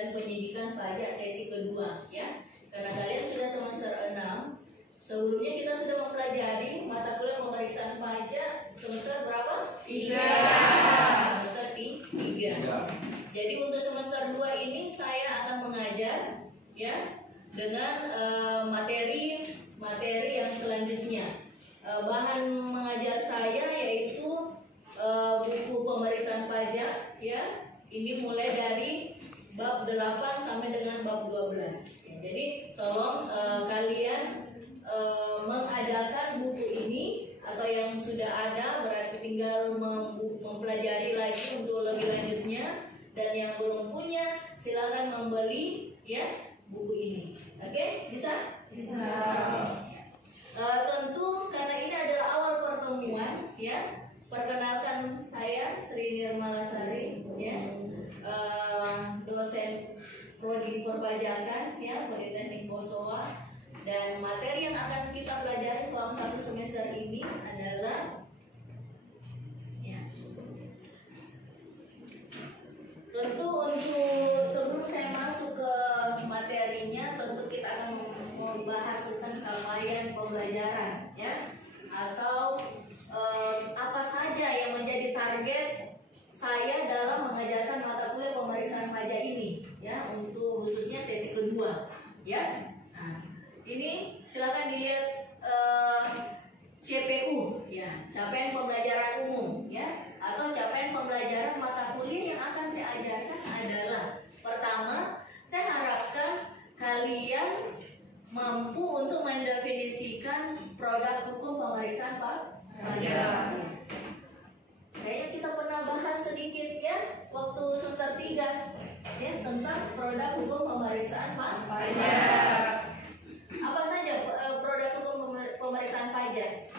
dan penyidikan pajak sesi kedua, ya. Karena kalian sudah semester 6, sebelumnya kita sudah mempelajari mata kuliah pemeriksaan pajak semester berapa? 3. Semester 3. Jadi untuk semester 2 ini saya akan mengajar, ya, dengan materi yang selanjutnya. Bahan mengajar saya yaitu buku pemeriksaan pajak, ya. Ini mulai dari bab 8 sampai dengan bab 12. Ya, jadi tolong kalian mengadakan buku ini, atau yang sudah ada berarti tinggal mempelajari lagi untuk lebih lanjutnya, dan yang belum punya silakan membeli, ya, buku ini. Oke, bisa? Bisa. Tentu karena ini adalah awal pertemuan, ya. Perkenalkan, saya Sri Nirmalasari, ya, dosen prodi perpajakan, ya, Politeknik Posowa. Dan materi yang akan kita pelajari selama 1 semester ini adalah, ya, tentu untuk sebelum saya masuk ke materinya, tentu kita akan membahas tentang capaian pembelajaran, ya, atau apa saja yang menjadi target saya dalam mengajarkan mata kuliah pemeriksaan pajak ini, ya, untuk khususnya sesi kedua, ya. Nah, ini silakan dilihat CPU, ya, capaian pembelajaran umum, ya, atau capaian pembelajaran mata kuliah yang akan saya ajarkan adalah, pertama, saya harapkan kalian mampu untuk mendefinisikan produk hukum pemeriksaan pajak. Kayaknya kita pernah bahas sedikit, ya, waktu semester 3, ya, tentang produk hukum pemeriksaan pajak. Apa saja produk hukum pemeriksaan pajak?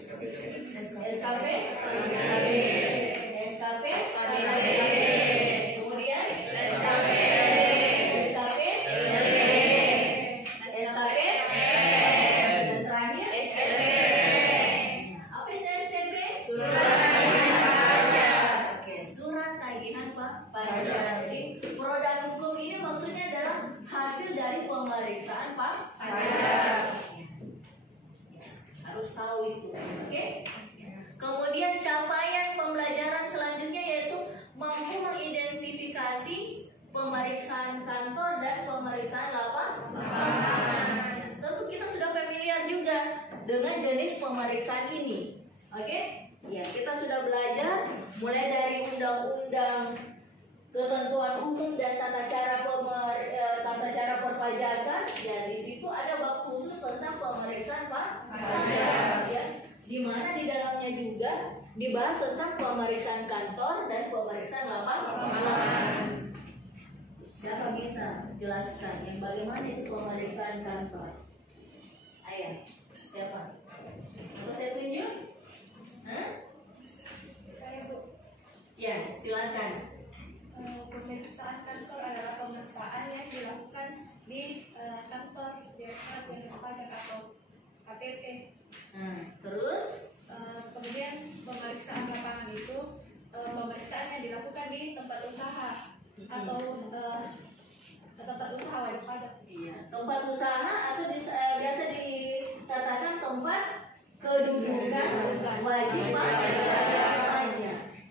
SKP, kemudian SKP, dan terakhir apa itu STP? Surat tagihan pajak. Jadi produk hukum ini maksudnya adalah hasil dari pemeriksaan pajak. Harus tahu itu, oke? Kemudian capaian pembelajaran selanjutnya yaitu mampu mengidentifikasi pemeriksaan kantor dan pemeriksaan lapangan. Tentu kita sudah familiar juga dengan jenis pemeriksaan ini, oke? Ya, kita sudah belajar mulai dari undang-undang, ketentuan umum dan tata cara perpajakan. Ya, di situ ada bab khusus tentang pemeriksaan pajak, ya, di mana di dalamnya juga dibahas tentang pemeriksaan kantor dan pemeriksaan lapangan. Siapa bisa jelaskan yang bagaimana itu pemeriksaan kantor? Ayo, siapa? Atau saya tunjuk? Hah? Saya, Bu. Ya, silakan. Pemeriksaan kantor adalah pemeriksaan yang dilakukan di kantor Direktorat Jenderal Pajak atau KPP. Terus Kemudian pemeriksaan lapangan itu pemeriksaan yang dilakukan di tempat usaha atau tempat usaha wajib pajak. iya, tempat usaha atau biasa dikatakan tempat kedudukan wajib pajak.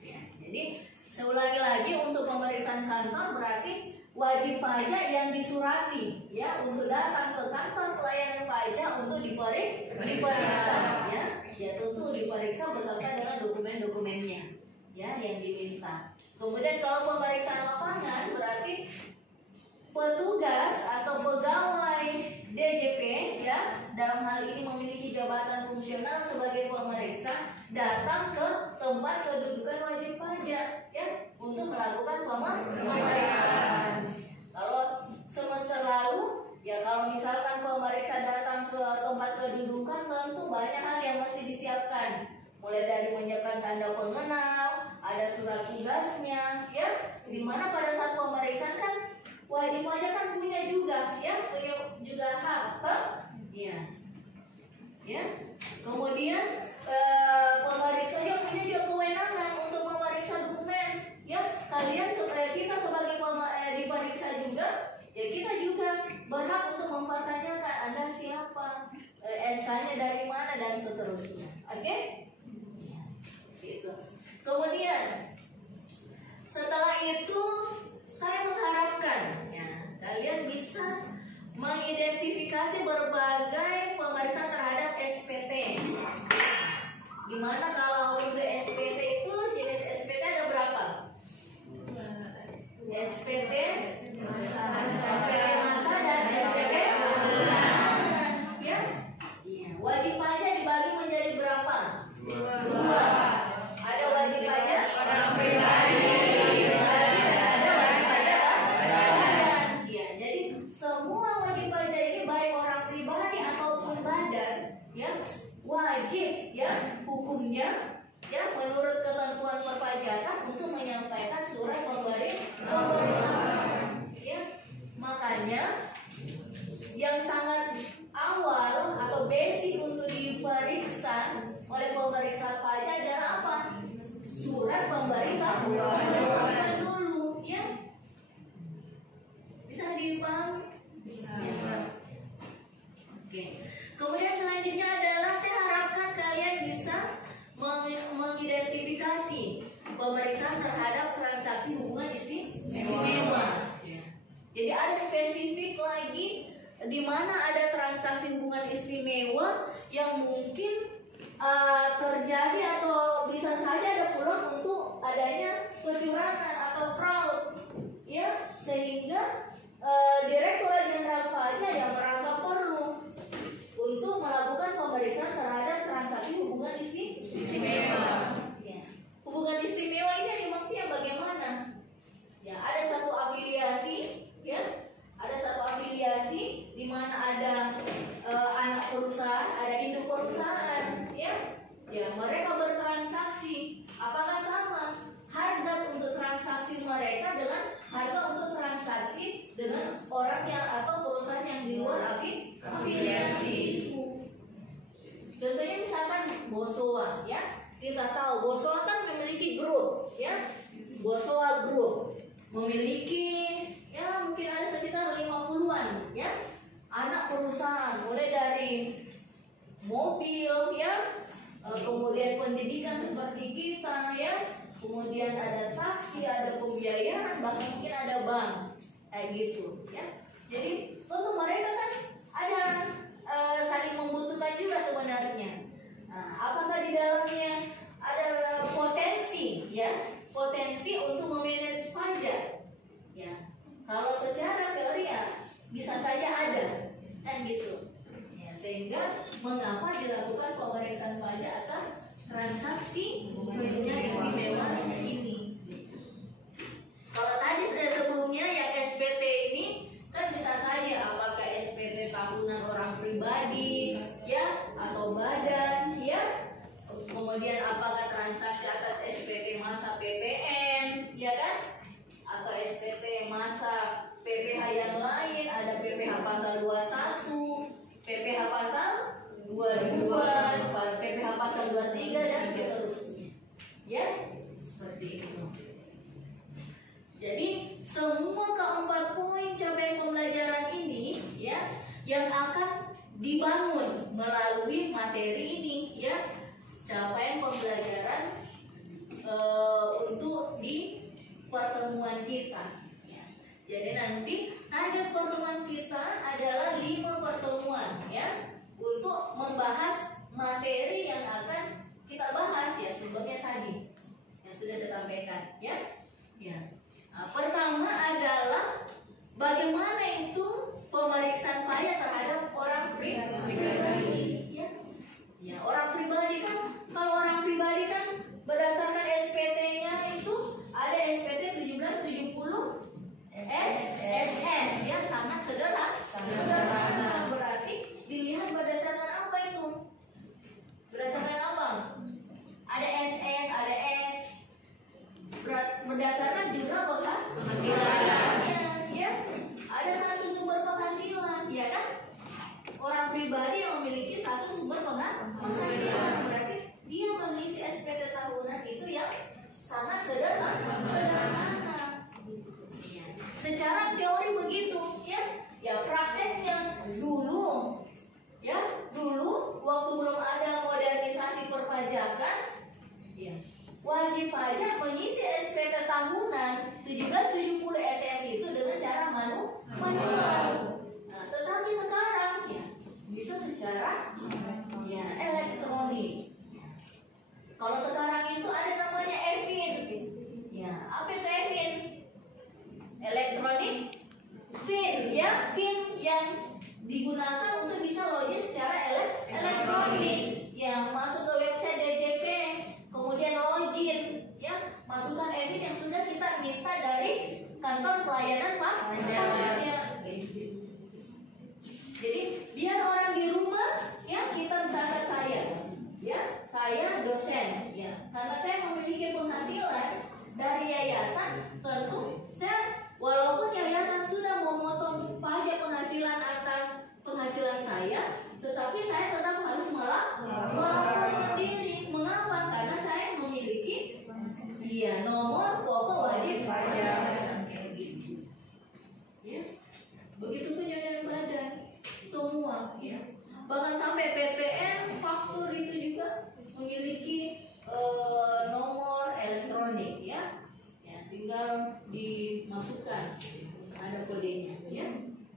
Ya, jadi saya ulangi lagi, untuk pemeriksaan kantor berarti wajib pajak yang disurati, ya, untuk datang ke kantor pelayanan pajak untuk diperiksa, ya. Ya, tentu diperiksa beserta dengan dokumen-dokumennya, ya, yang diminta. Kemudian kalau pemeriksaan lapangan berarti petugas atau pegawai DJP, ya, dalam hal ini memiliki jabatan fungsional sebagai pemeriksa, datang ke tempat kedudukan wajib pajak, ya, untuk melakukan pemeriksaan. Kalau semester lalu, ya, kalau misalkan pemeriksa datang ke tempat kedudukan, tentu banyak hal yang mesti disiapkan, mulai dari menyiapkan tanda pengenal, ada surat tugasnya, ya, dimana pada saat pemeriksaan kan wajib pajak kan punya juga, ya, punya juga hak, ya. Kemudian pemeriksa juga punya juga kewenangan untuk memeriksa dokumen, ya. Kalian kita sebagai diperiksa apa, SK-nya dari mana dan seterusnya. Oke? Gitu. Kemudian setelah itu saya mengharapkan ya, kalian bisa mengidentifikasi berbagai pemeriksaan terhadap SPT. Dimana kalau untuk SPT itu jenis SPT ada berapa? SPT massa dan SPT tahunan, ya. Wajib pajak dibagi menjadi berapa? Dua. Ada wajib pajak orang pribadi dan ada wajib pajak badan. Ya, jadi semua wajib pajak ini baik orang pribadi ataupun badan, ya, wajib ya hukumnya ya menurut ketentuan perpajakan untuk menyampaikan surat pemberitahuan. Ya, makanya yang sangat awal atau basic untuk diperiksa oleh pemeriksa pajak adalah apa? Surat pemberitahuan dulu, ya. Bisa dipahami? Bisa. Oke. Kemudian selanjutnya adalah saya harapkan kalian bisa mengidentifikasi pemeriksaan terhadap transaksi hubungan istimewa. Jadi ada spesifik lagi di mana ada transaksi hubungan istimewa yang mungkin terjadi atau bisa saja ada peluang untuk adanya kecurangan atau fraud, ya, sehingga Direktorat Jenderal Pajak yang merasa perlu untuk melakukan pemeriksaan terhadap transaksi hubungan istimewa. Ya. Hubungan istimewa ini dimaksudnya bagaimana? Ya, ada satu afiliasi, ya, ada satu afiliasi di mana ada anak perusahaan, ada induk perusahaan, ya, ya, mereka bertransaksi. Apakah sama harga untuk transaksi mereka dengan harga untuk transaksi dengan orang yang atau perusahaan yang di luar afiliasi? Contohnya misalkan Bosowa, ya, kita tahu Bosowa kan memiliki grup, ya, Bosowa Group memiliki ya mungkin ada sekitar 50-an ya anak perusahaan, mulai dari mobil, ya, kemudian pendidikan seperti kita, ya, kemudian ada taksi, ada pembiayaan, bahkan mungkin ada bank, kayak gitu, ya. Jadi tentu mereka kan ada saling membutuhkan juga sebenarnya. Nah, apakah di dalamnya ada potensi, ya, potensi untuk memanage pajak? Ya, kalau secara teori ya bisa saja ada, kan gitu. Ya, sehingga mengapa dilakukan pemeriksaan pajak atas transaksi hubungan istimewa ini? Kalau tadi sebelumnya yang SPT ini kan bisa saja apakah SPT tahunan orang pribadi, ya, atau badan, ya. Kemudian apakah transaksi atas SPT massa PPN, ya kan? Atau SPT massa PPH yang lain, ada PPH pasal 21, PPH pasal 22, PPH pasal 23 dan seterusnya. Ya, seperti itu. Jadi semua keempat poin capaian pembelajaran ini, ya, yang akan dibangun melalui materi ini, ya, capaian pembelajaran untuk di pertemuan kita. Ya. Jadi nanti target pertemuan kita adalah 5 pertemuan, ya, untuk membahas materi yang akan kita bahas, ya, sebelumnya tadi yang sudah saya sampaikan, ya. Ya. Nah, pertama adalah bagaimana itu pemeriksaan pajak terhadap orang pribadi, ya. Ya, orang pribadi kan, kalau orang pribadi kan berdasarkan SPT-nya itu ada SPT 1770 SSN, ya, sangat sederhana. Berarti dilihat berdasarkan apa itu? Berdasarkan apa? Ada SS, ada S. Berdasarkan jumlah penghasilannya, ya. Ada satu sumber penghasilan, ya kan? Orang pribadi yang memiliki satu sumber penghasilan, berarti dia mengisi SPT tahunan itu yang sangat sederhana. Secara teori begitu, ya. Ya, prakteknya dulu, ya, PIN, ya, PIN yang digunakan untuk bisa login secara elektronik, ya, masuk ke website DJP, kemudian login, ya, masukkan EVIN yang sudah kita minta dari kantor pelayanan pajak. Jadi biar orang di rumah, ya, kita misalkan saya dosen, ya, karena saya memiliki penghasilan dari yayasan, tentu saya walaupun yayasan sudah memotong pajak penghasilan atas penghasilan saya, tetapi saya tetap harus melaporkan diri. Mengapa? Karena saya memiliki nomor pokok wajib pajak. Ya, begitu pun dengan badan semua, ya. Bahkan sampai PPN, faktur itu juga memiliki nomor elektronik, ya. Tinggal dimasukkan, ada kodenya, ya.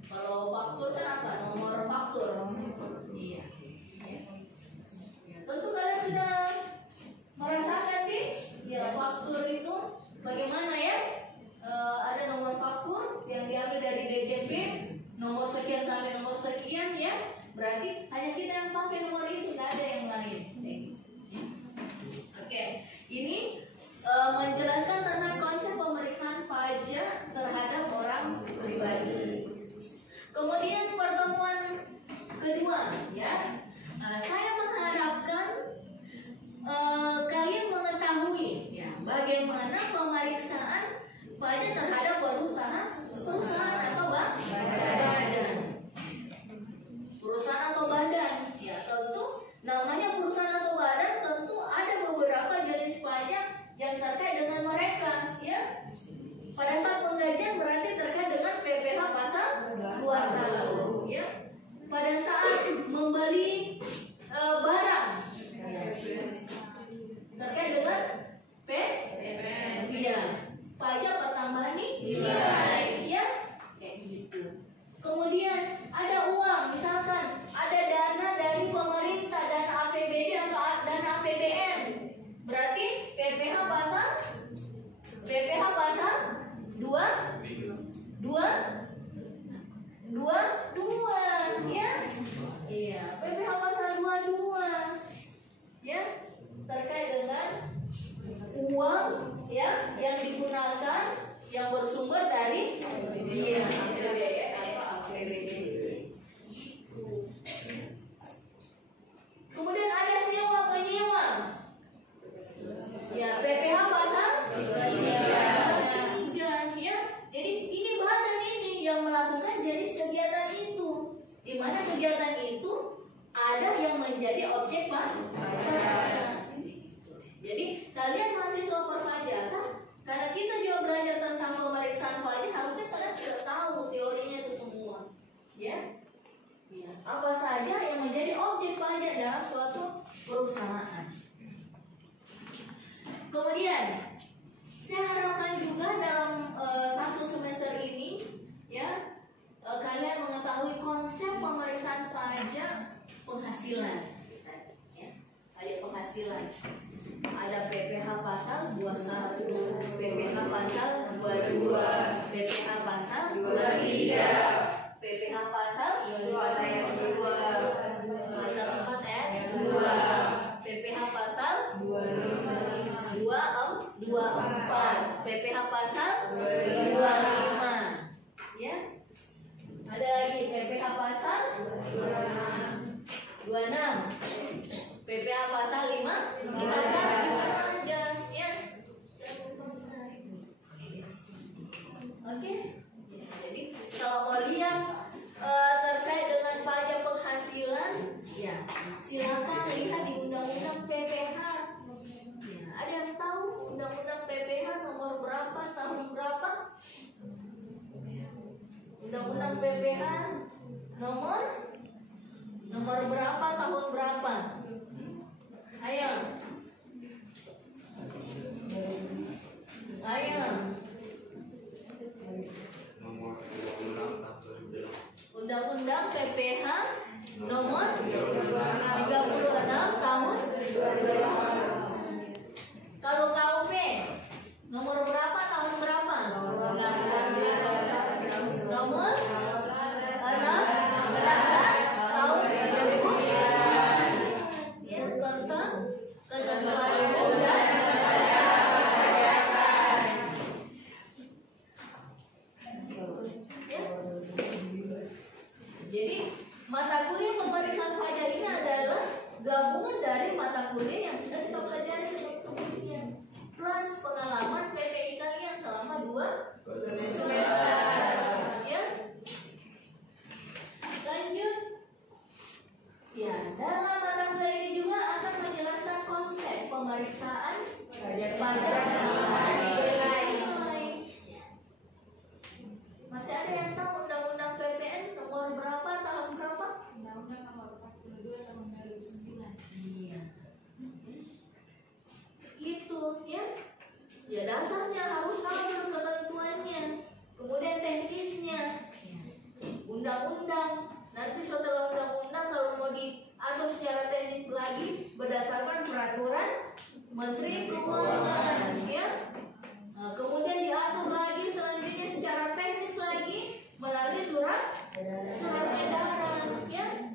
Kalau faktur kan apa? Nomor faktur. Iya. Ya. Tentu kalian sudah merasakan nih, ya, faktur itu bagaimana, ya? Ada nomor faktur yang diambil dari DJP, nomor sekian sampai nomor sekian, ya. Berarti hanya kita yang pakai nomor itu, tidak ada yang lain. Oke, ini menjelaskan tentang konsep pemeriksaan pajak terhadap orang pribadi. Kemudian pertemuan kedua, ya, saya mengharapkan kalian mengetahui, ya, bagaimana pemeriksaan pajak terhadap perusahaan atau badan. Perusahaan atau badan, ya, tentu namanya perusahaan atau badan, tentu ada beberapa jenis pajak yang terkait dengan mereka, ya. Pada saat penggajian berarti terkait dengan PPh pasal 21, ya. Pada saat membeli barang, terkait dengan PPN, ya, pajak pertambahan nilai, ya, kayak gitu. Kemudian ada uang, misalkan ada dana dari pemerintah, dana APBD atau dana APBN, berarti PPh pasal 22, ya. Iya, PPh pasal 22, ya, terkait dengan uang, ya, yang digunakan yang bersumber dari APBN atau APBD. Kemudian ada sewa menyewa, ya, PPh pasal 3, ya. Jadi ini badan ini yang melakukan jenis kegiatan itu, di mana kegiatan itu ada yang menjadi objek pajak. Jadi kalian mahasiswa perpajakan, karena kita juga belajar tentang pemeriksaan pajak, harusnya kalian sudah tahu teorinya itu semua, ya. Apa saja yang menjadi objek pajak dalam suatu perusahaan. Kemudian saya harapkan juga dalam satu semester ini, ya, kalian mengetahui konsep pemeriksaan pajak penghasilan, ya, pajak penghasilan. Ada PPh pasal 21, PPh pasal 22, PPh pasal 23, PPh pasal 4 ayat 2, pasal 4 ayat 2, PPh pasal 24, PPh pasal 25, ya. Ada lagi PPh pasal 26, PPh pasal 15 aja, ya. Oke. Jadi kalau mau lihat terkait dengan pajak penghasilan, ya, silakan lihat di Undang-Undang PPh. Ya, ada yang tahu Undang-Undang PPh nomor berapa, tahun berapa? Undang-Undang PPh nomor berapa, tahun berapa? Ayo. Undang-Undang PPh nomor 36 tahun 2000. Kalau KUP nomor berapa, tahun berapa? Nomor adalah gabungan dari mata kuliah yang sudah kita pelajari sebelumnya plus pengalaman PPI kalian selama 2 semester. Ya, lanjut. Ya, dalam mata kuliah ini juga akan menjelaskan konsep pemeriksaan pajak penerimaan nilai. Masih ada yang tahu Undang-Undang PPN nomor berapa, tahun berapa? Undang-Undang nomor 42 tahun 2009. Iya. Gitu ya. Ya dasarnya harus tahu dulu ketentuannya. Kemudian teknisnya. Undang-undang. Nanti setelah undang-undang kalau mau diatur secara teknis lagi berdasarkan peraturan Menteri Keuangan, ya. Nah, kemudian diatur lagi selanjutnya secara teknis lagi melalui surat edaran, ya.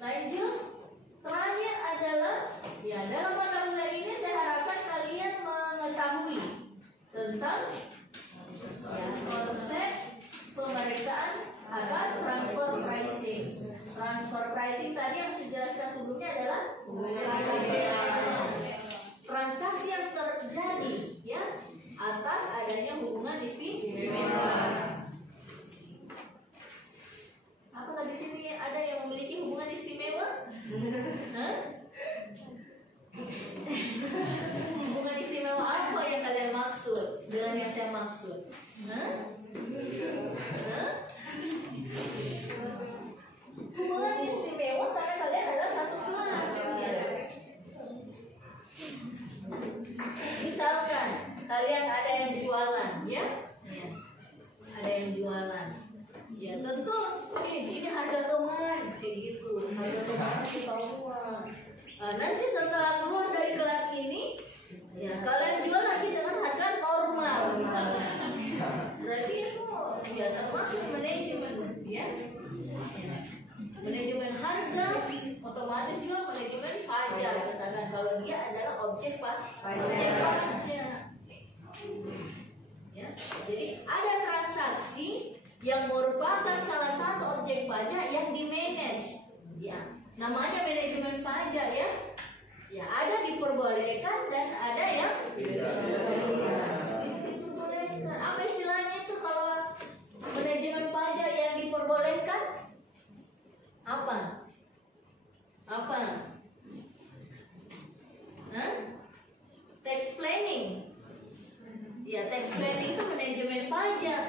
Lanjut, terakhir adalah ya dalam mata kuliah ini saya harapkan kalian mengetahui tentang ya, konsep pemeriksaan atas transfer pricing. Transfer pricing tadi yang saya jelaskan sebelumnya adalah transaksi yang terjadi ya atas adanya hubungan istimewa. Apakah di sini ada yang memiliki hubungan istimewa? Hah? Hubungan istimewa apa yang kalian maksud dengan yang saya maksud? Hah? Hah? Hubungan istimewa karena kalian adalah satu kelas. Ya. Misalkan kalian ada yang jualan, ya, ada yang jualan. Ya tentu ini harga tomat kayak gitu, harga tomat di bawah. Nanti setelah keluar dari kelas ini, ya kalian jual lagi dengan harga normal misalnya. Berarti itu ya termasuk manajemen, ya. Manajemen harga, otomatis juga manajemen pajak. Misalkan kalau dia adalah objek pajak. Ya, jadi ada transaksi yang merupakan salah satu objek pajak yang di-manage. Ya, namanya manajemen pajak ya. Ya, ada diperbolehkan dan ada yang diperbolehkan. Apa istilahnya itu kalau manajemen pajak yang diperbolehkan? Apa? Apa? Hah? Tax planning. Ya, tax planning itu manajemen pajak.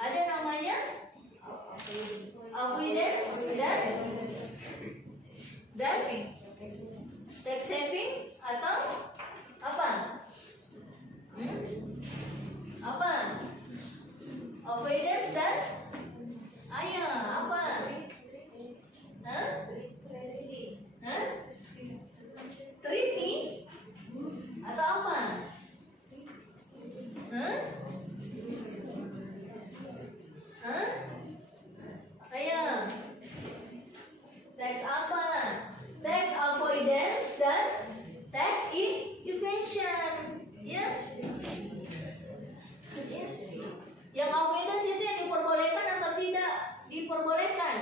Ada namanya avoidance dan tax saving atau apa? Apa? Avoidance dan apa? Hah? Hah? Treaty atau apa? Hah? Hah? Ayo. Tax apa? Tax avoidance dan tax evasion. Ya. Yang avoidance itu yang diperbolehkan atau tidak diperbolehkan?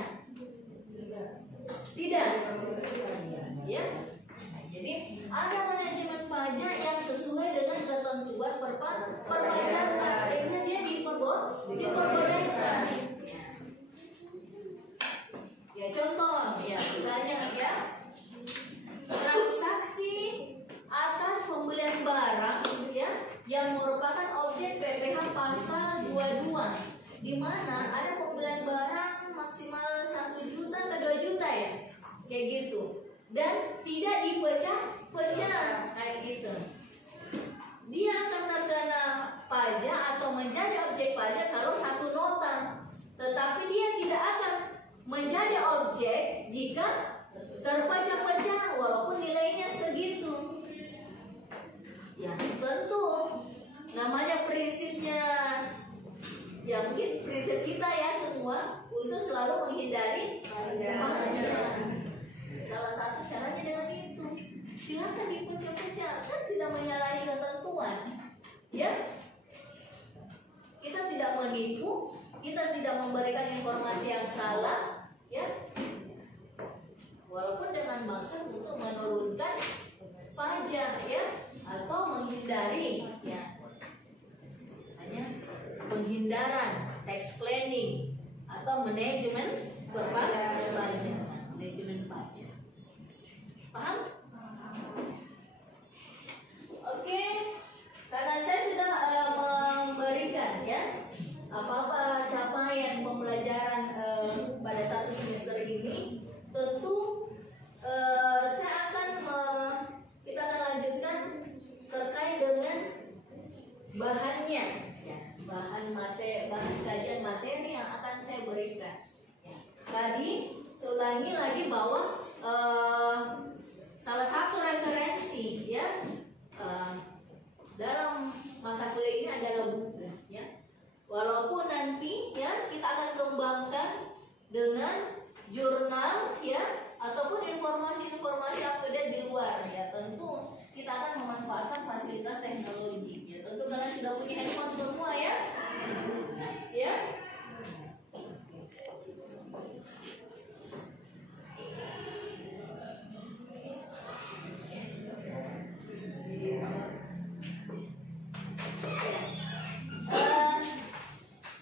Tidak. Ya. Jadi ada manajemen pajak yang sesuai dengan ketentuan perpajakan sehingga dia diperbolehkan. Ya contoh, ya misalnya ya transaksi atas pembelian barang ya yang merupakan objek PPh pasal 22, di mana ada pembelian barang maksimal 1 juta atau 2 juta ya, kayak gitu, dan tidak dipecah-pecah kayak gitu. Dia akan terkena pajak atau menjadi objek pajak kalau satu nota, tetapi dia tidak akan menjadi objek jika terpecah-pecah walaupun nilainya segitu. Ya tentu namanya prinsipnya, ya mungkin prinsip kita ya semua untuk selalu menghindari pajak. Salah satu caranya dengan itu. Silakan dipecah-pecah, kan tidak menyalahi ketentuan. Ya, kita tidak menipu, kita tidak memberikan informasi yang salah, ya. Walaupun dengan maksud untuk menurunkan pajak, ya, atau menghindari, ya. Hanya penghindaran, tax planning, atau manajemen perpajakan, manajemen pajak. Paham? Oke, karena saya sudah memberikan, ya, apa-apa capaian pembelajaran pada satu semester ini, tentu saya akan kita akan lanjutkan terkait dengan bahannya, ya, bahan kajian materi yang akan saya berikan. Ya. Tadi saya ulangi lagi bahwa salah satu referensi, ya, dalam mata kuliah ini adalah buku, ya. Walaupun nanti, ya, kita akan kembangkan dengan jurnal, ya, ataupun informasi-informasi update di luar, ya. Tentu kita akan memanfaatkan fasilitas teknologi, ya. Tentu kalian sudah punya handphone semua, ya, ya.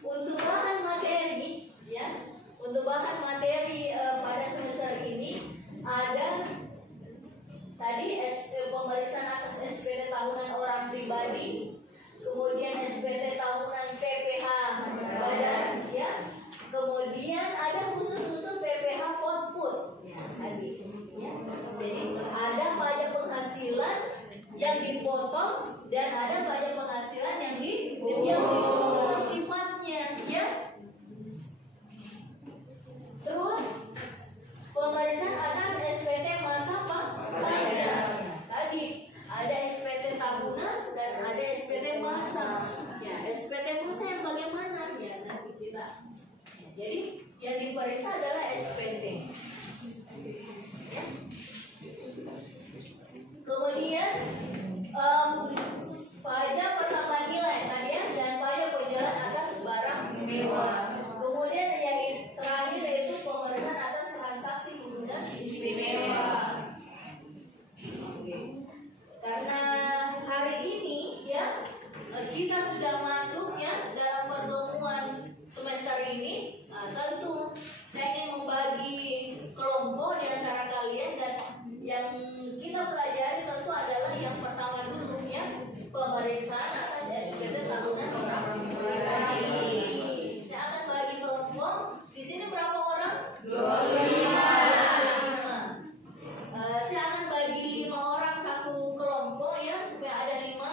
Untuk bahan materi, ya, untuk bahan materi pada semester ini ada tadi pemeriksaan atas SPT tahunan orang pribadi, kemudian SPT tahunan PPH badan, ya, kemudian ada khusus untuk PPH output, ya, tadi, ya. Jadi ada pajak penghasilan yang dipotong dan ada pajak penghasilan yang dipotong sifatnya, ya. Terus pemeriksaan atas SPT masa pajak. Tadi ada SPT tahunan dan ada SPT masa. Ya, SPT masa yang bagaimana? Ya, nanti kita. Jadi yang diperiksa adalah SPT. Ya. Kemudian pajak pertambahan nilai tadi, ya, dan pajak penjualan atas barang mewah. Kemudian yang terakhir yaitu pemeriksaan atas transaksi kemudian istimewa. Oke. Karena hari ini, ya, kita sudah masuk, ya, dalam pertemuan semester ini. Nah, tentu saya ingin membagi kelompok di antara kalian, dan yang kita pelajari tentu adalah yang pertama dulu, ya, pemeriksaan atas SPT tahunan orang pribadi. Saya akan bagi kelompok. Di sini berapa orang? 25. Saya akan bagi 5 orang satu kelompok, ya, supaya ada 5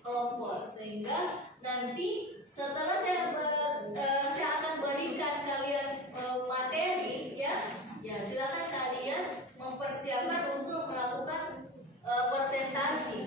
kelompok, sehingga nanti setelah saya akan berikan kalian materi, ya, ya, silakan kalian mempersiapkan untuk melakukan presentasi,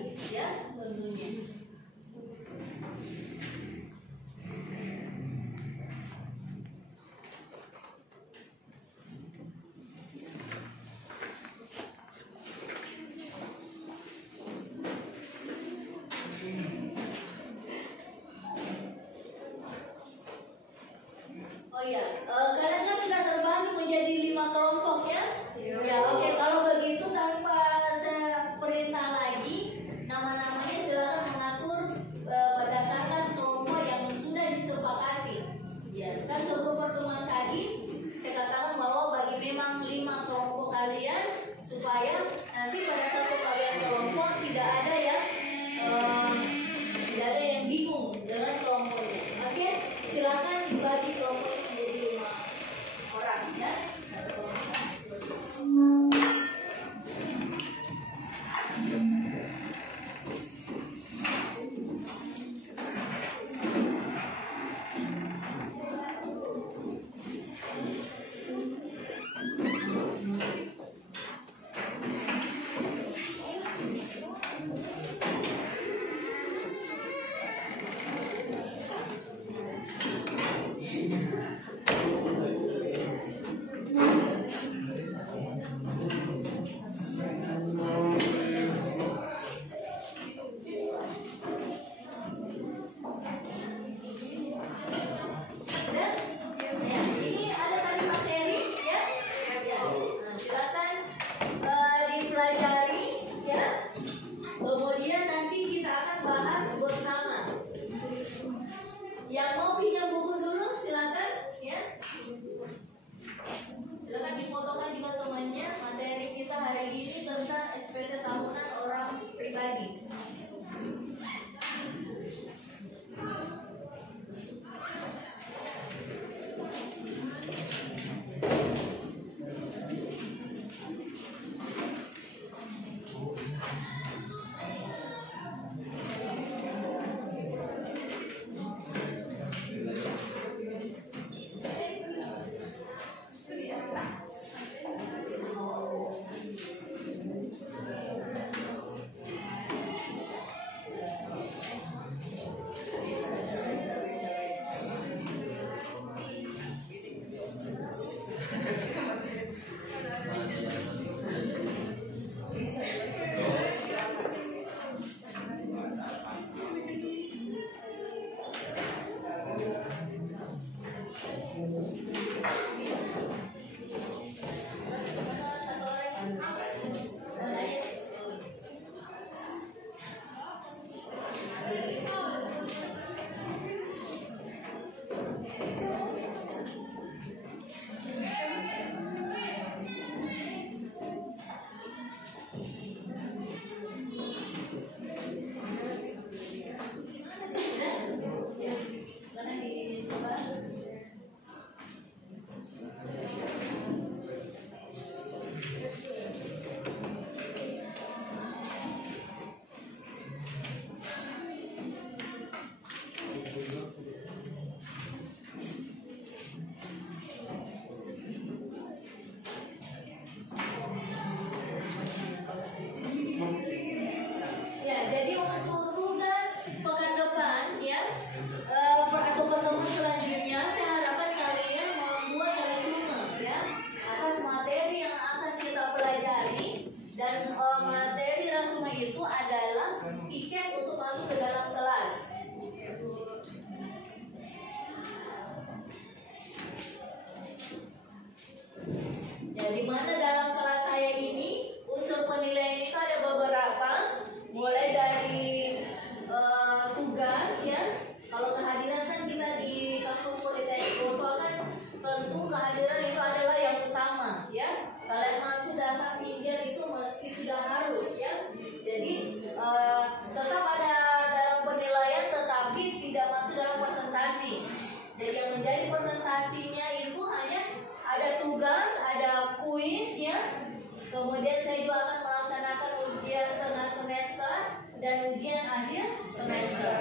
ujian tengah semester dan ujian akhir semester.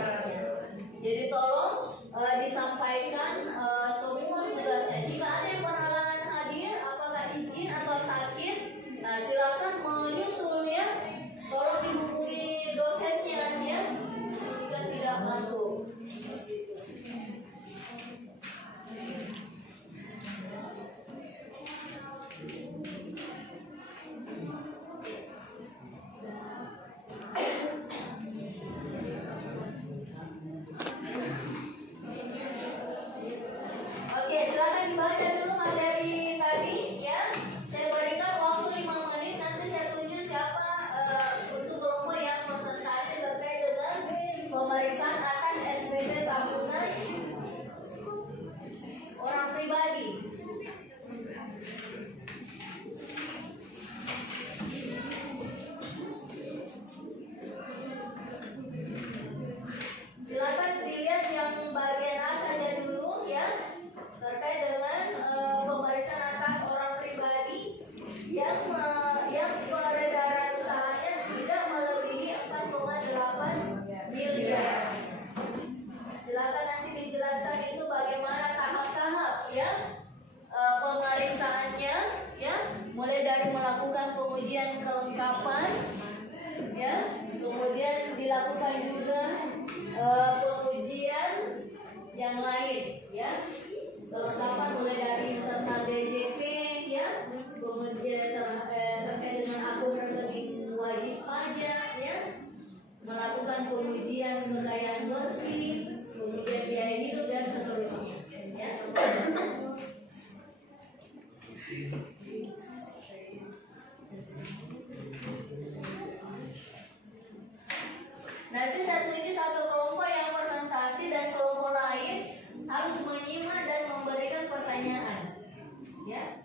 Jadi tolong disampaikan semua tugasnya. Jika ada yang berhalangan hadir, apakah izin atau sakit, nah silakan menyusulnya. Tolong dihubungi dosennya ya jika tidak masuk. Oke, silakan dibaca dulu materi tadi ya. Saya berikan waktu 5 menit, nanti saya tunjuk siapa untuk kelompok yang presentasi terkait dengan pemeriksaan atas SPT tahunan orang pribadi. Silakan dilihat yang bagian A saja dulu ya, terkait dengan pemeriksaan atas orang pribadi yang peredaran usahanya tidak melebihi 4,8 miliar. Silakan nanti dijelaskan itu bagaimana tahap-tahap ya pemeriksaannya ya, mulai dari melakukan pengujian kelengkapan ya, kemudian dilakukan juga pengujian yang lain ya, kelengkapan mulai dari tentang DJP ya, kemudian terkait dengan akun rekening wajib pajak ya, melakukan pengujian kekayaan bersih, kemudian biaya hidup dan seterusnya ya. Nanti saya tunjuk satu kelompok yang presentasi dan kelompok lain harus menyimak dan memberikan pertanyaan ya.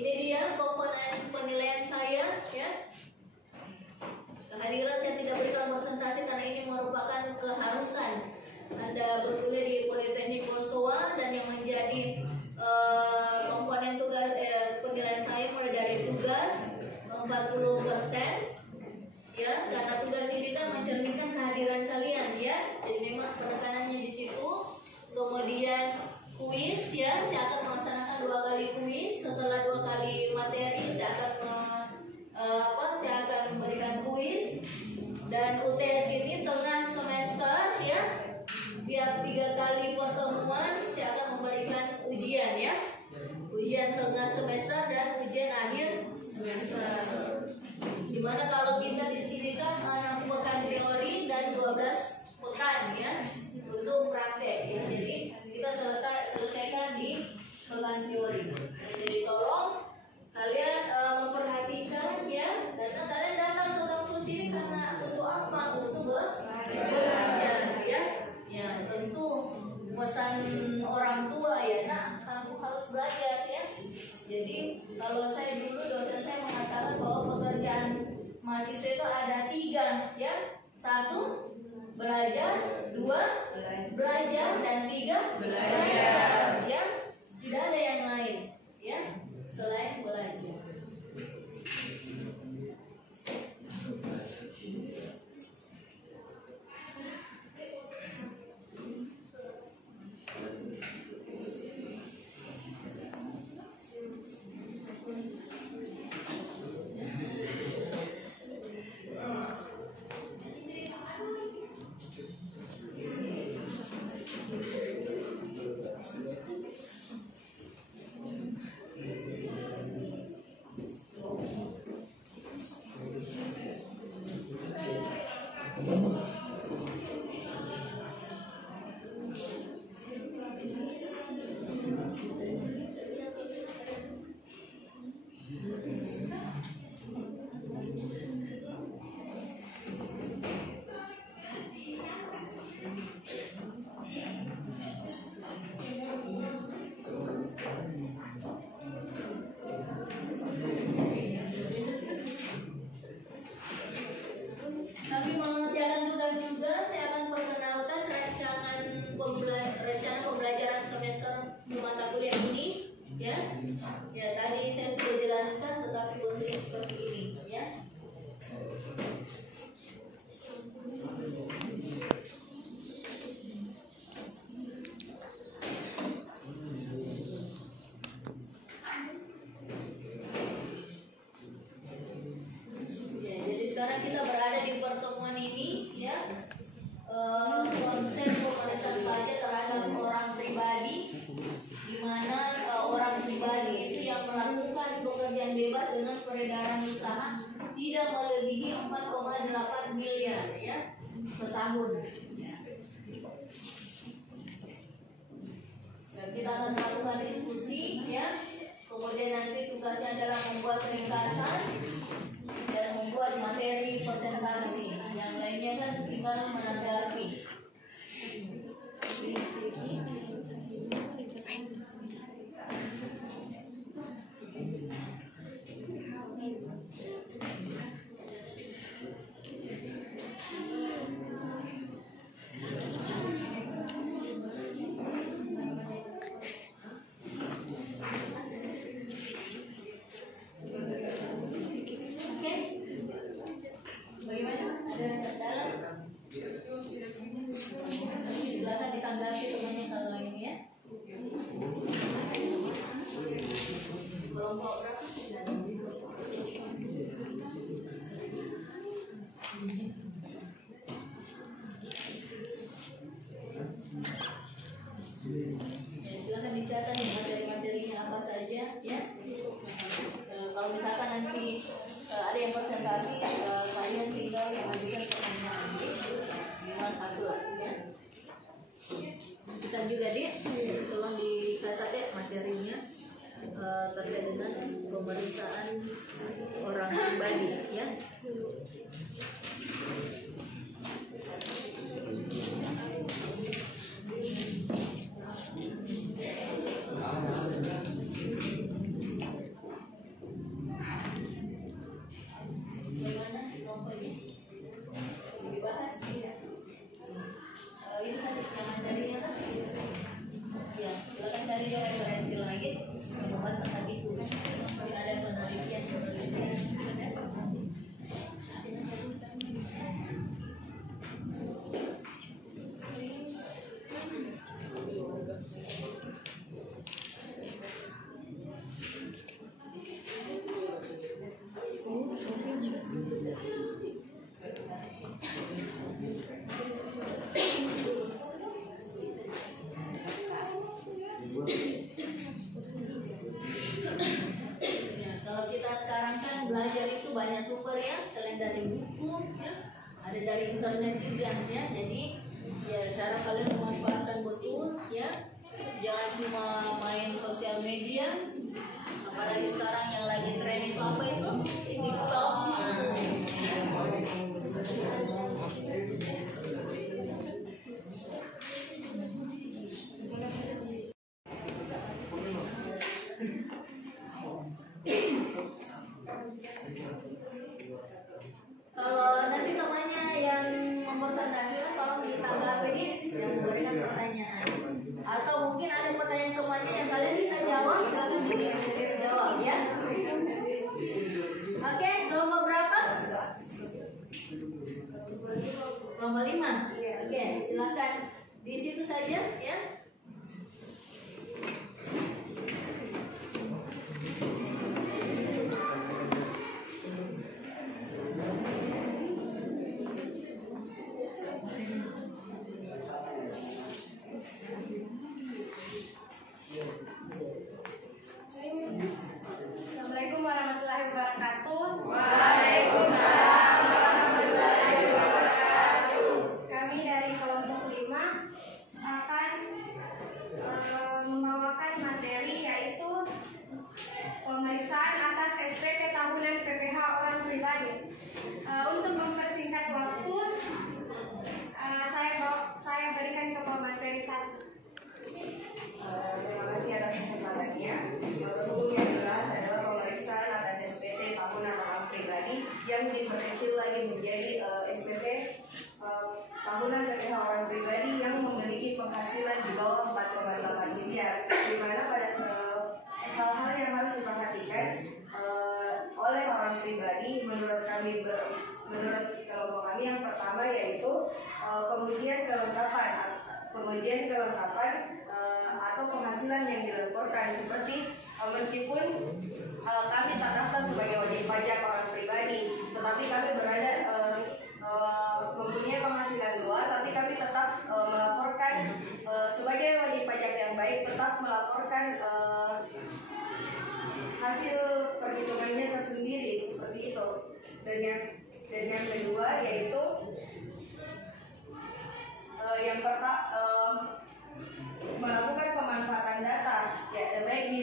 Ini dia komponen penilaian saya ya. Kehadiran saya tidak berikan presentasi karena ini merupakan keharusan Anda berkuliah di Politeknik Posoa, dan yang menjadi komponen tugas penilaian saya mulai dari tugas 40% ya, karena tugas ini kan mencerminkan kehadiran kalian ya. Jadi memang penekanannya di situ. Kemudian kuis ya, saya akan melaksanakan 2 kali kuis. Setelah 2 kali materi saya akan memberikan kuis. Dan UTS ini tengah semester ya, tiap 3 kali pertemuan saya akan memberikan ujian ya, ujian tengah semester dan ujian akhir semester. Dimana kalau kita di sini kan 6 pekan teori dan 12 pekan ya untuk praktek ya. Jadi kita selesaikan di pekan teori. Jadi tolong kalian memperhatikan ya, karena kalian datang ke kampus ini karena untuk apa? Untuk belajar ya. Ya tentu pesan orang tua ya, nak kamu harus belajar ya. Jadi kalau saya dulu dosen saya mengatakan bahwa pekerjaan mahasiswa itu ada 3 ya. 1 belajar, 2 belajar, dan 3 belajar ya. Tidak ada yang lain ya selain belajar. Jadi sekarang kita berada di pertemuan ini, ya. Konsep pemeriksaan pajak terhadap orang pribadi, di mana orang pribadi itu yang melakukan pekerjaan bebas dengan peredaran usaha tidak melebihi 4,8 miliar, ya, setahun. Kita akan melakukan diskusi, ya. Kemudian nanti tugasnya adalah membuat ringkasan dan membuat materi presentasi. Yang lainnya kan tinggal menanggapi. Silakan ditanggapi semuanya kalau ini, ya. Kelompok berapa? Ya, silakan dicatat materi-materinya apa saja, ya. Kalau misalkan nanti ada yang presentasi, kalian tinggal mengajukan pertanyaan minimal satu lah, ya. Kita juga tolong dicatat ya materinya terkait dengan pemeriksaan orang pribadi, ya. Bagaimana kelompoknya? Dibahas tidak? Ini tadi yang materinya kan? Ya, silakan cari referensi lagi membahas tentang itu. Mungkin ada penelitian. Kalau kita sekarang kan belajar itu banyak sumber, ya, selain dari buku, ya, ada dari internet juga, ya. Jadi ya cara kalian memanfaatkan betul, ya. Jangan cuma main sosial media, apalagi sekarang yang lagi tren itu apa itu? TikTok. Kalau nanti temannya yang mempresentasikan, tolong ditanggapi yang memberikan pertanyaan. Atau mungkin ada pertanyaan temannya yang kalian bisa jawab, silakan dijawab, ya. Oke, kelompok berapa? Kelompok 5. Oke, silakan di situ saja, ya. Assalamualaikum warahmatullahi wabarakatuh. Waalaikumsalam warahmatullahi wabarakatuh. Kami dari kelompok 5 akan membawakan materi yaitu pemeriksaan atas SPT tahunan PPH orang pribadi. Untuk mempersingkat waktu, saya berikan ke pemateri 1. Terima kasih atas kesempatannya. Hukum yang jelas adalah pemeriksaan atas SPT tahunan orang pribadi yang diperkecil lagi menjadi SPT tahunan PPH orang pribadi yang memiliki penghasilan di bawah 4,8 miliar. Di mana pada hal-hal yang harus diperhatikan oleh orang pribadi menurut kami menurut kelompok kami yang pertama yaitu pengujian kelengkapan atau penghasilan yang dilaporkan, seperti meskipun kami tak daftar sebagai wajib pajak orang pribadi, tetapi kami berada mempunyai penghasilan luar, tapi kami tetap melaporkan sebagai wajib pajak yang baik, tetap melaporkan hasil perhitungannya tersendiri, seperti itu. Dan yang kedua yaitu melakukan pemanfaatan data, ya, baik di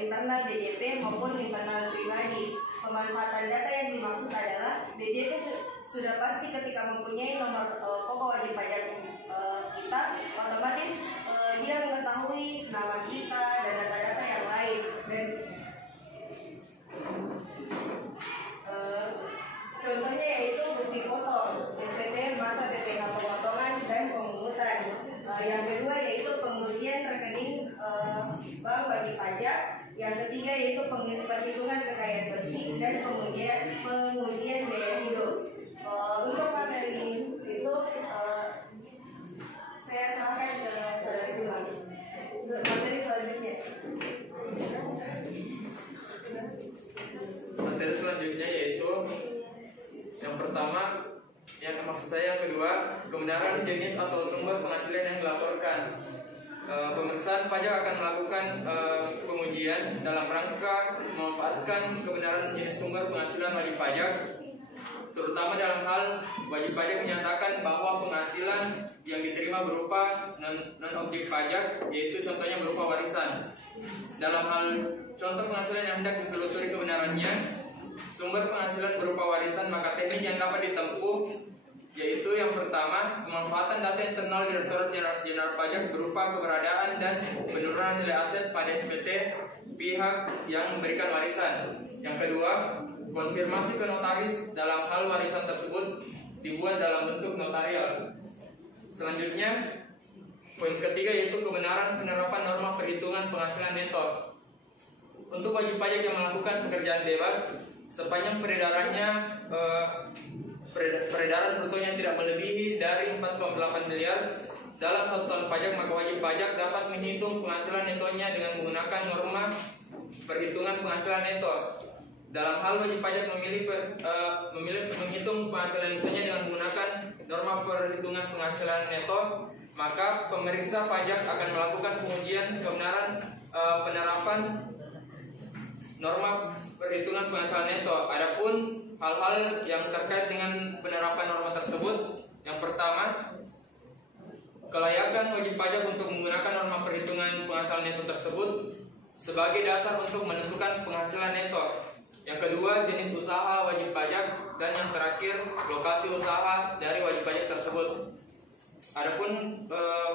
internal DJP maupun internal pribadi. Pemanfaatan data yang dimaksud adalah DJP sudah pasti ketika mempunyai nomor pokok wajib pajak kita, otomatis dia mengetahui nama kita dan data-data yang lain. Dan contohnya yaitu bukti foto, SPT, masa BPH pemotongan dan pemungutan. Yang kedua yaitu pengujian rekening bank wajib pajak. Yang ketiga yaitu perhitungan kekayaan bersih dan pengujian biaya hidup. Untuk materi itu saya serahkan ke saudara Imam. Materi selanjutnya. Materi selanjutnya yaitu yang pertama, yang maksud saya yang kedua, kebenaran jenis atau sumber penghasilan yang dilaporkan. Pemeriksaan pajak akan melakukan pengujian dalam rangka memanfaatkan kebenaran jenis sumber penghasilan wajib pajak, terutama dalam hal wajib pajak menyatakan bahwa penghasilan yang diterima berupa non-objek pajak, yaitu contohnya berupa warisan. Dalam hal contoh penghasilan yang hendak ditelusuri kebenarannya, sumber penghasilan berupa warisan, maka teknik yang dapat ditempuh yaitu yang pertama, pemanfaatan data internal Direktorat Jenderal Pajak berupa keberadaan dan penurunan nilai aset pada SPT pihak yang memberikan warisan. Yang kedua, konfirmasi ke notaris dalam hal warisan tersebut dibuat dalam bentuk notarial. Selanjutnya, poin ketiga yaitu kebenaran penerapan norma perhitungan penghasilan neto. Untuk wajib pajak yang melakukan pekerjaan bebas, sepanjang peredaran brutonya tidak melebihi dari 4,8 miliar dalam 1 tahun pajak, maka wajib pajak dapat menghitung penghasilan netonya dengan menggunakan norma perhitungan penghasilan neto. Dalam hal wajib pajak memilih menghitung penghasilan netonya dengan menggunakan norma perhitungan penghasilan neto, maka pemeriksa pajak akan melakukan pengujian kebenaran penerapan norma perhitungan penghasilan neto. Adapun hal-hal yang terkait dengan penerapan norma tersebut, yang pertama, kelayakan wajib pajak untuk menggunakan norma perhitungan penghasilan neto tersebut sebagai dasar untuk menentukan penghasilan neto. Yang kedua, jenis usaha wajib pajak, dan yang terakhir, lokasi usaha dari wajib pajak tersebut. Adapun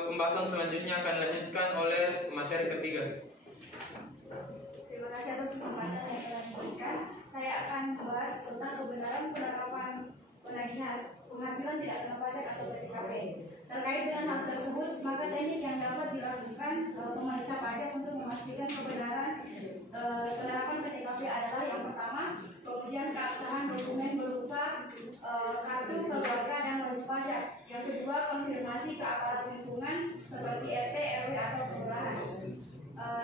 pembahasan selanjutnya akan dilanjutkan oleh materi ketiga. Terima kasih atas kesempatan yang telah diberikan. Saya akan membahas tentang kebenaran penerapan penagihan penghasilan tidak kena pajak atau PTKP. Terkait dengan hal tersebut, maka teknik yang dapat dilakukan pemeriksa pajak untuk memastikan kebenaran penerapan PTKP adalah yang pertama, pengujian keabsahan dokumen berupa kartu keluarga dan wajib pajak. Yang kedua, konfirmasi ke aparat lingkungan seperti RT, RW atau kelurahan.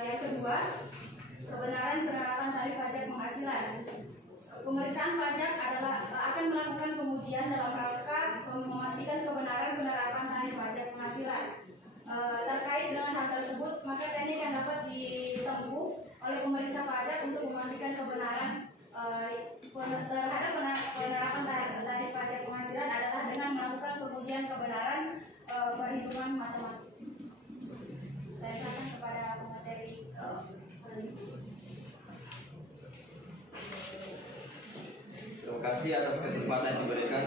Yang kedua, kebenaran penerapan tarif pajak penghasilan. Pemeriksaan pajak akan melakukan pengujian dalam rangka memastikan kebenaran penerapan tarif pajak penghasilan. Terkait dengan hal tersebut, maka teknik yang dapat ditempuh oleh pemeriksa pajak untuk memastikan kebenaran terhadap penerapan tarif pajak penghasilan adalah dengan melakukan pengujian kebenaran perhitungan matematik. Saya serahkan kepada pemateri selanjutnya. Terima kasih atas kesempatan yang diberikan.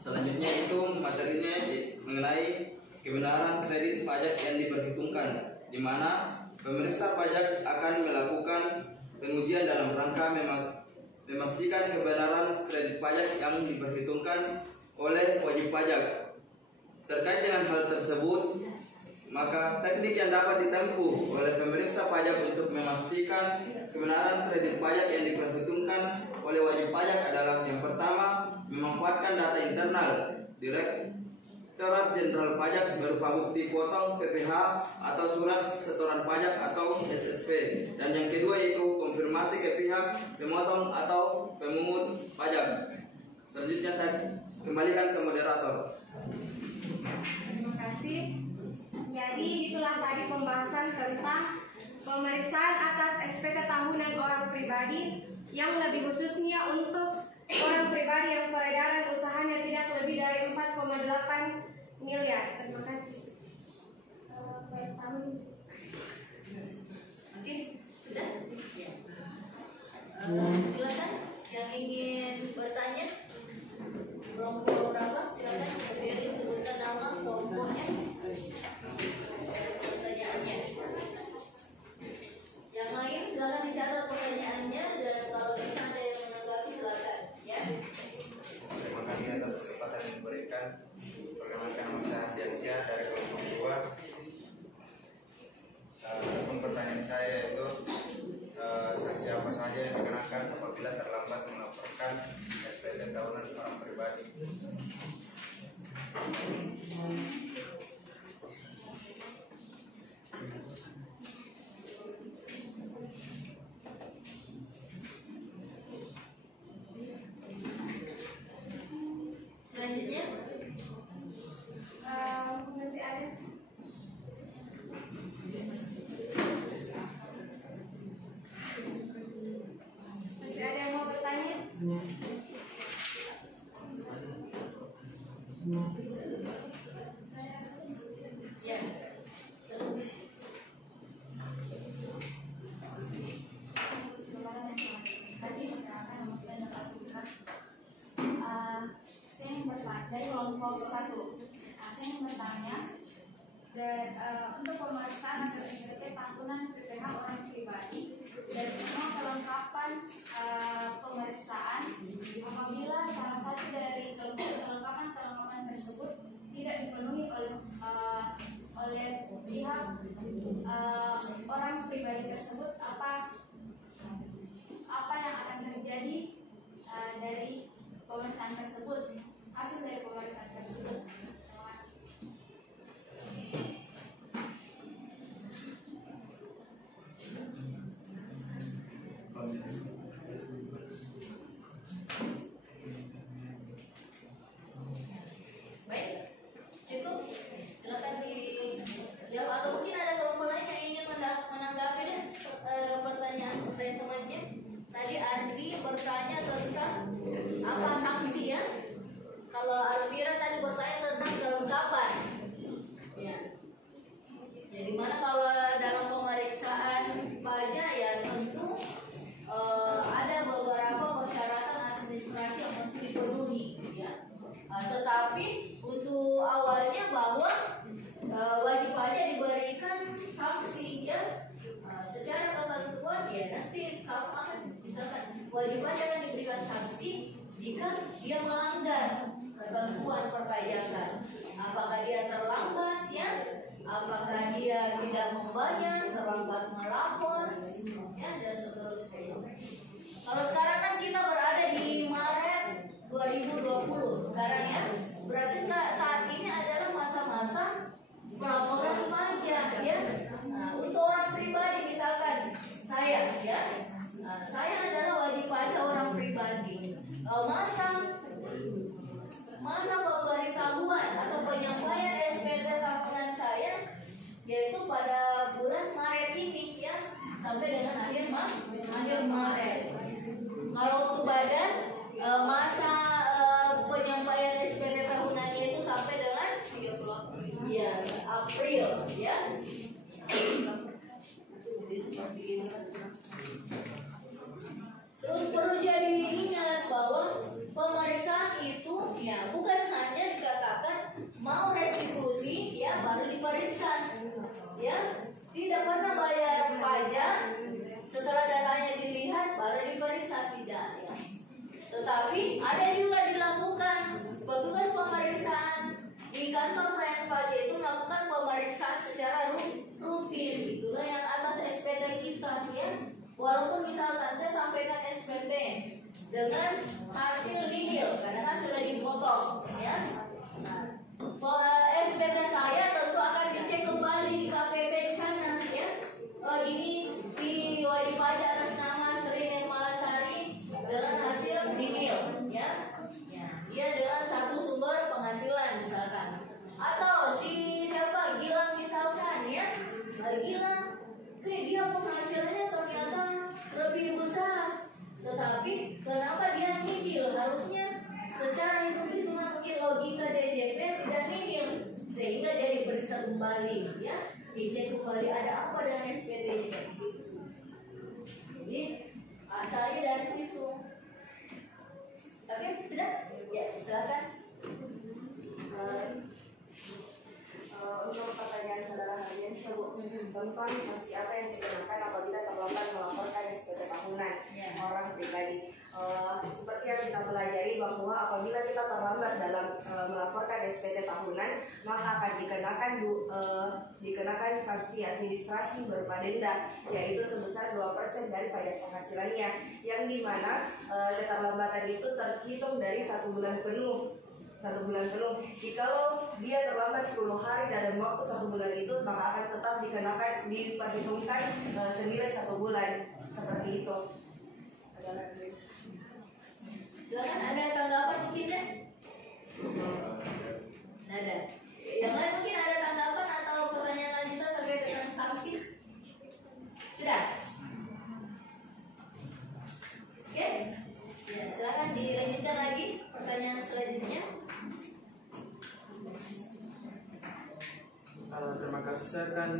Selanjutnya itu materinya mengenai kebenaran kredit pajak yang diperhitungkan, di mana pemeriksa pajak akan melakukan pengujian dalam rangka memastikan kebenaran kredit pajak yang diperhitungkan oleh wajib pajak. Terkait dengan hal tersebut, maka teknik yang dapat ditempuh oleh pemeriksa pajak untuk memastikan kebenaran kredit pajak yang diperhitungkan oleh wajib pajak adalah yang pertama, memanfaatkan data internal Direktorat Jenderal Pajak berupa bukti potong PPh atau surat setoran pajak atau SSP, dan yang kedua yaitu konfirmasi ke pihak pemotong atau pemungut pajak. Selanjutnya saya kembalikan ke moderator. Terima kasih. Jadi itulah tadi pembahasan tentang pemeriksaan atas SPT tahunan orang pribadi, yang lebih khususnya untuk orang pribadi yang peredaran usahanya tidak lebih dari 4,8 miliar. Terima kasih. Per tahun. Oke, sudah? Ya. Silakan yang ingin bertanya. Kelompok berapa? Silakan berdiri, sebutkan nama kelompoknya. Pertanyaannya. Yang lain silakan dicatat pertanyaannya, dan kalau bisa ada yang menanggapi silakan, ya. Terima kasih atas kesempatan yang diberikan. Perkenalkan, nama saya Diansyah dari kelompok 2. Pertanyaan saya itu sanksi apa saja yang dikenakan apabila terlambat melaporkan SPT tahunan orang pribadi? Selanjutnya, Masih ada? Masih ada yang mau bertanya? ya. Saya yang bertanya dari kelompok 1. Saya yang bertanya untuk pemeriksaan atas SPT tahunan PPh orang pribadi dan semua kelengkapan pemeriksaan apabila salah satu dari kelengkapan tersebut tidak dipenuhi oleh pihak orang pribadi tersebut, apa yang akan terjadi dari pemeriksaan tersebut, hasil dari pemeriksaan tersebut. Terima kasih. Baik, cukup. Silakan dijawab, atau mungkin ada kelompok lain yang ingin menanggapi deh pertanyaan temannya. Tadi Andri bertanya tentang apa sanksi, ya. Kalau Alvira tadi bertanya tentang kelengkapan. Ya. Jadi mana kalau dalam pemeriksaan pajak, ya tentu ada beberapa persyaratan administrasi yang mesti dipenuhi, ya. Tetapi untuk awalnya bahwa wajib pajak diberikan sanksi, ya. Secara ketentuan, ya nanti kamu akan misalkan wajib pajak akan diberikan sanksi jika dia melanggar ketentuan perpajakan. Apakah dia terlambat, ya? Apakah dia tidak membayar, terlambat melapor, ya, dan seterusnya. Kalau sekarang kan kita berada di Maret 2020 sekarang, ya. Berarti saat ini adalah masa-masa pelaporan pajak, ya. Nah, untuk orang pribadi misalkan saya, ya. Saya adalah wajib pajak orang pribadi. Masa pemberitahuan atau penyampaian SPT tahunan saya yaitu pada bulan Maret ini, ya, sampai dengan akhir Maret. Kalau untuk badan masa penyampaian SPT tahunannya itu sampai dengan 30 April, ya. Terus perlu jadi diingat bahwa pemeriksaan itu, ya, bukan hanya dikatakan mau restitusi, ya, baru diperiksa, ya. Tidak pernah bayar pajak, setelah datanya dilihat baru diperiksa, tidak, ya. Tetapi ada juga dilakukan petugas pemeriksaan di kantor pelayanan pajak itu melakukan pemeriksaan secara rutin. Itulah yang atas SPT kita, ya. Walaupun misalkan saya sampaikan SPT dengan hasil nihil karena kan sudah dipotong ya. Nah, SPT saya tentu akan dicek kembali di KPP di sana ya. Oh, ini si wajib pajak atas nama Sri Nirmalasari dengan hasil nihil ya. Dia dengan satu sumber penghasilan misalkan. Atau si siapa Gilang misalkan ya. Gilang dia penghasilannya ternyata lebih besar, tetapi kenapa dia nihil? Harusnya secara hitung-hitungan mungkin logika DJP tidak nihil, sehingga dia diperiksa kembali ya, dicek kembali ada apa dengan SPT-nya kayak gitu. Jadi asalnya dari situ. Oke, sudah? Ya, silakan. Untuk pertanyaan saudara Harian sebut tentang sanksi apa yang dikenakan apabila terlambat melaporkan SPT tahunan orang pribadi. Seperti yang kita pelajari bahwa apabila kita terlambat dalam melaporkan SPT tahunan, maka akan dikenakan sanksi administrasi berupa denda, yaitu sebesar 2% dari pajak penghasilannya, yang dimana keterlambatan itu terhitung dari 1 bulan penuh. 1 bulan penuh. Jikalau dia terlambat 10 hari dalam waktu 1 bulan itu, maka akan tetap diperhitungkan senilai 1 bulan. Seperti itu. Silakan, ada tanggapan mungkin deh? Ada. Yang lain mungkin ada tanggapan atau pertanyaan lanjutan terkait dengan sanksi? Sudah? Oke? Ya, silakan dilanjutkan lagi pertanyaan selanjutnya. Terima kasih. Saya akan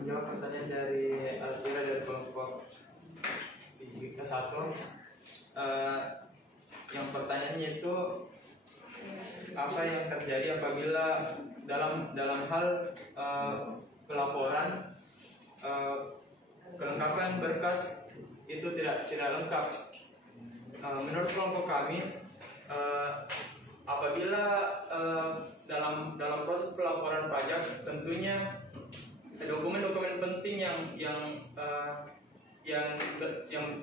menjawab pertanyaan dari Alvira dari kelompok ke-1. Yang pertanyaannya itu apa yang terjadi apabila dalam hal pelaporan kelengkapan berkas itu tidak lengkap. Menurut kelompok kami, apabila dalam proses pelaporan pajak tentunya dokumen-dokumen penting yang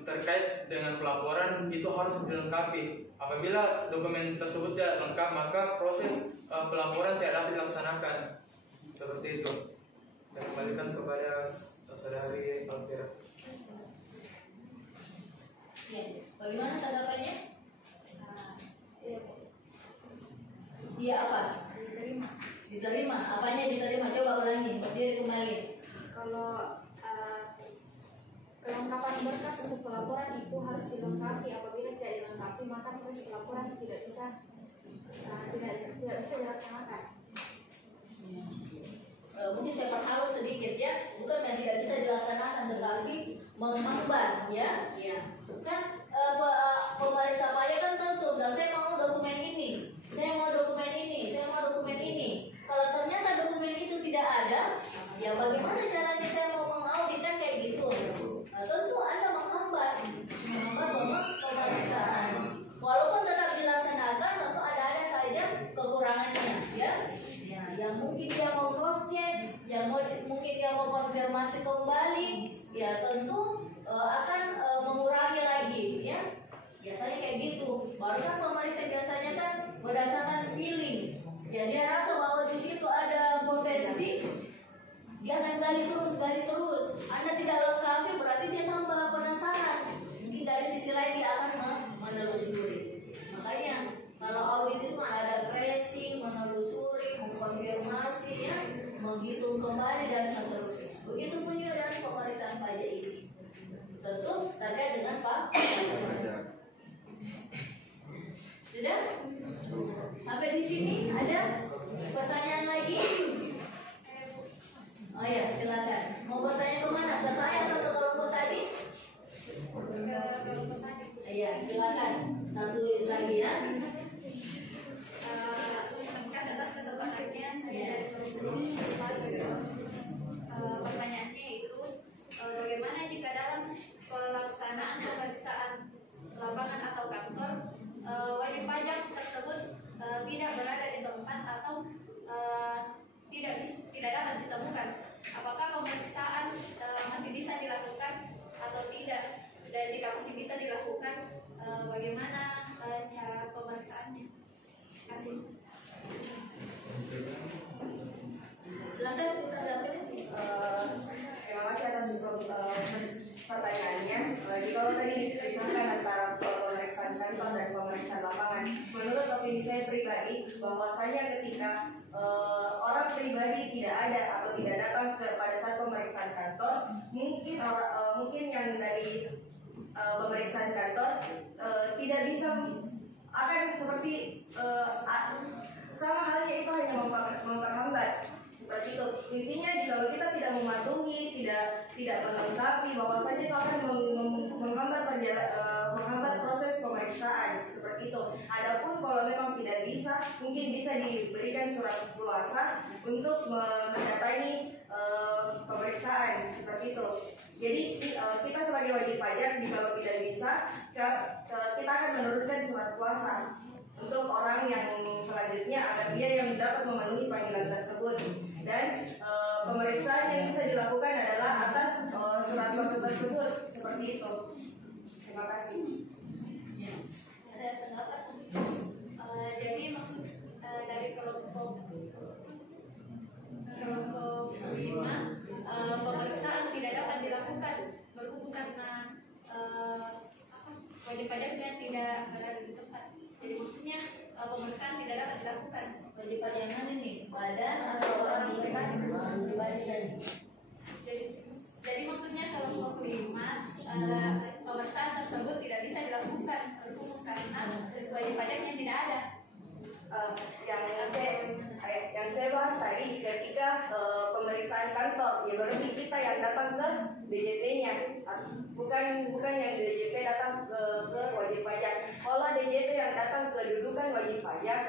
terkait dengan pelaporan itu harus dilengkapi. Apabila dokumen tersebut tidak lengkap, maka proses pelaporan tidak dapat dilaksanakan. Seperti itu. Saya kembalikan kepada saudari Alvira. Ya, bagaimana tanggapannya? Iya apa? Diterima. Apanya diterima? Coba ulangi. Berdiri kembali. Kalau kelengkapan berkas untuk pelaporan itu harus dilengkapi. Apabila tidak dilengkapi, maka proses pelaporan tidak bisa dilaksanakan. Mungkin saya perhalus sedikit ya, bukan yang tidak bisa dilaksanakan, tetapi menghambat ya. Kan pemeriksa pajak kan tentu, saya mau dokumen ini, saya mau dokumen ini, saya mau dokumen ini. Kalau ternyata dokumen itu tidak ada, ya bagaimana caranya saya mau mengaudit kan kayak gitu. Nah, tentu Anda menghambat pemeriksaan. Walaupun tetap dilaksanakan, tentu ada saja kekurangannya ya. Yang mungkin dia mau cross check, yang mungkin dia mau konfirmasi kembali, ya tentu akan mengurangi lagi ya. Biasanya kayak gitu. Baru kan pemeriksa biasanya kan berdasarkan feeling. Ya dia rasa bahwa di situ ada potensi, dia akan gali terus. Anda tidak lengkapi berarti dia tambah penasaran. Mungkin dari sisi lain dia akan menelusuri. Makanya kalau audit itu kan ada tracing, menelusuri, mengkonfirmasi ya, menghitung kembali dan seterusnya. Begitu pun juga dari pemeriksaan pajak ini. Tentu terkait dengan pajak. Sudah? Sampai di sini ada pertanyaan lagi? Oh ya, silakan. Mau bertanya kemana? Ke saya atau ke kelompok tadi? Ke kelompok tadi. Iya, silakan. Satu lagi ya. Terima kasih atas kesempatannya. Saya dari pertanyaannya itu bagaimana jika dalam pelaksanaan pemeriksaan lapangan atau kantor wajib pajak tersebut tidak berada di tempat atau tidak dapat ditemukan, apakah pemeriksaan masih bisa dilakukan atau tidak? Dan jika masih bisa dilakukan, bagaimana cara pemeriksaannya? Kasih. Silakan kita dapetin. Terima kasih atas pertanyaannya. Jadi kalau tadi dipisahkan antara pemeriksaan kantor dan pemeriksaan lapangan, menurut opini saya pribadi bahwasanya ketika orang pribadi tidak ada atau tidak datang pada saat pemeriksaan kantor, mungkin yang dari pemeriksaan kantor tidak bisa akan seperti sama halnya itu hanya memperhambat seperti itu. Intinya kalau kita tidak mematuhi, tidak melengkapi, bahwasanya itu akan menghambat proses pemeriksaan seperti itu. Adapun kalau memang tidak bisa, mungkin bisa diberikan surat kuasa untuk mendatangi pemeriksaan seperti itu. Jadi kita sebagai wajib pajak, kalau tidak bisa, kita akan menurunkan surat kuasa untuk orang yang selanjutnya agar dia yang dapat memenuhi panggilan tersebut. Dan pemeriksaan yang bisa dilakukan adalah atas surat kuasa tersebut seperti itu. Terima kasih. Ya. Ada tanggapan? Jadi maksud dari kelompok 5, pemeriksaan tidak dapat dilakukan berhubung karena wajib pajaknya tidak berada di tempat. Jadi maksudnya pemeriksaan tidak dapat dilakukan. Wajib pajak yang mana nih? Badan atau orang pribadi? Pribadi. Jadi maksudnya kalau 5 pemeriksaan tersebut tidak bisa dilakukan berhubung karena wajib pajaknya tidak ada. Yang saya bahas tadi ketika pemeriksaan kantor, ya berarti kita yang datang ke DJP-nya, bukan yang DJP datang ke wajib pajak. Kalau DJP yang datang ke kedudukan wajib pajak,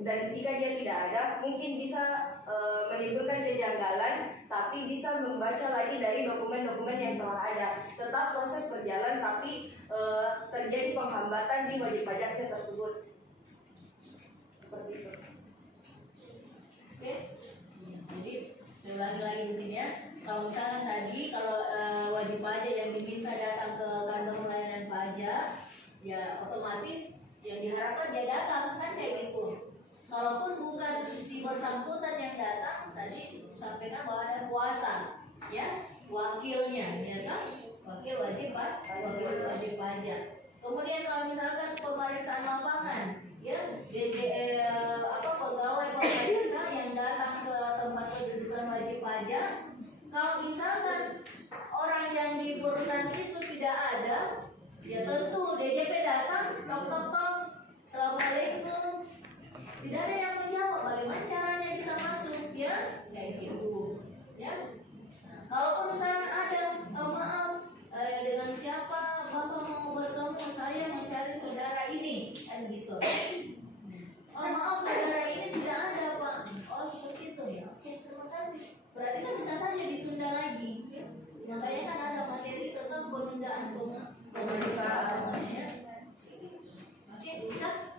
dan jika dia tidak ada, mungkin bisa menimbulkan kejanggalan, tapi bisa membaca lagi dari dokumen-dokumen yang telah ada. Tetap proses berjalan, tapi terjadi penghambatan di wajib pajaknya tersebut. Seperti itu. Oke. Jadi lagi mungkin ya. Kalau misalkan tadi kalau wajib pajak yang diminta datang ke kantor pelayanan pajak, ya otomatis yang diharapkan dia datang kan kayak gitu. Kalaupun bukan si bersangkutan yang datang, tadi sampaikan bahwa ada kuasa, ya wakilnya, ya kan? Wakil wajib pajak. Kemudian kalau misalkan pemeriksaan lapangan, ya pegawai pemeriksa yang datang ke tempat kedudukan wajib pajak, kalau misalkan orang yang di perusahaan itu tidak ada, ya tentu DJP datang, tok, assalamualaikum, tidak ada yang menjawab, bagaimana caranya bisa masuk, ya kayak gitu, ya. Nah, kalaupun misalkan ada, maaf, dengan siapa bapak mau bertemu, saya mencari saudara ini, kan gitu. Oh maaf saudara ini tidak ada pak. Oh seperti itu ya. Oke, terima kasih. Berarti kan bisa saja ditunda lagi, ya? Makanya kan ada materi tentang penundaan pemeriksaan, ya. Oke, bisa.